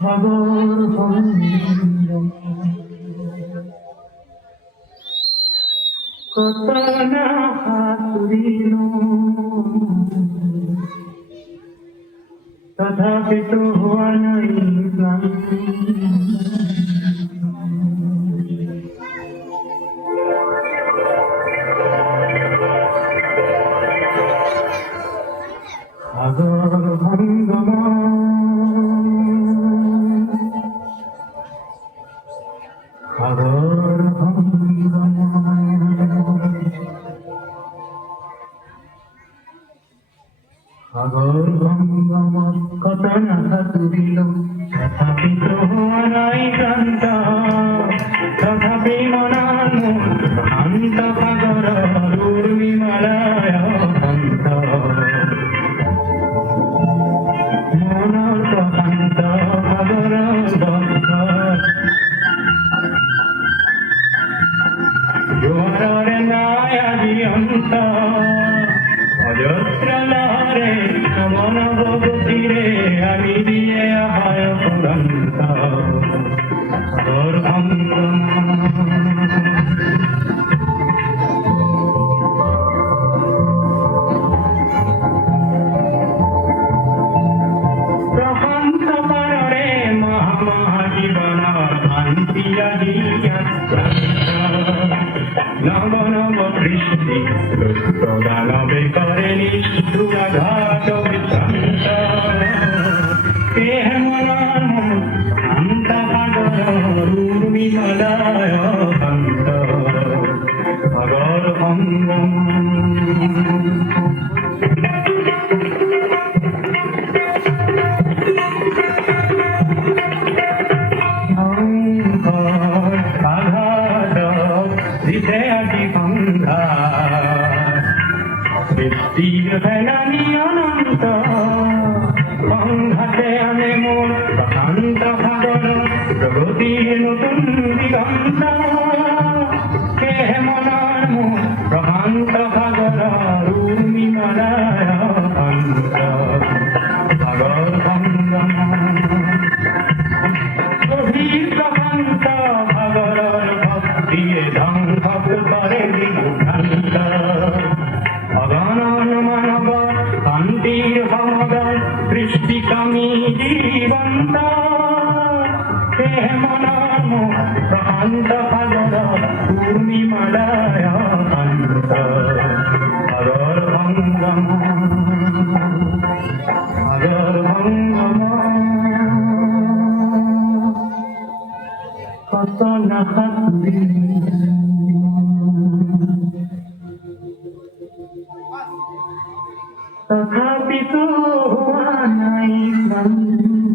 সাগর ভঙ্গম কত না হাতুড়িল তথাপি তো হওয়া নাই ক্লান্তি সাগর ভঙ্গম সাগর ভঙ্গম সাগর ভঙ্গম কত না হাতুড়িল তথাপি তো হওয়া নাই ক্লান্ত তথাপি মনান শান্ত সাগর উর্মিমালায় শান্ত মন শান্ত সাগর বন্ধ জোয়ারের নাই আজি অন্ত অজস্র লহরে নমন গতিরে আমি দিয়ে আহায় পুরন্ত সাগর ভঙ্গম প্রশান্ত পারে মহামহাজীবন শান্তিয়া দিয়া নব নব বৃষ্টি দানবে করে নিষ্ঠুরাঘাত বিভ্রান্ত শান্ত সাগর উর্মিমালায় শান্ত সাগর ভঙ্গম বৃষ্টির ফেলানি অনন্ত সংঘাতে আনে মোর প্রশান্ত সাগর প্রগতির নতুন দিগন্ত কে মনার মোর প্রশান্ত সাগর উর্মিমালায় শান্ত সাগর ভঙ্গম গভীর প্রশান্ত সাগরের ভক্তিয়ে ধ্বংস করে দিগন্ত অগণন মানব শান্তির সমদল সৃষ্টিকামী জীবন্ত হে মনম প্রশান্ত সাগর পূর্ণিমালায় শান্ত সাগর ভঙ্গম সাগর ভঙ্গম কত না তথাপি তো হওয়া নাই ক্লান্তি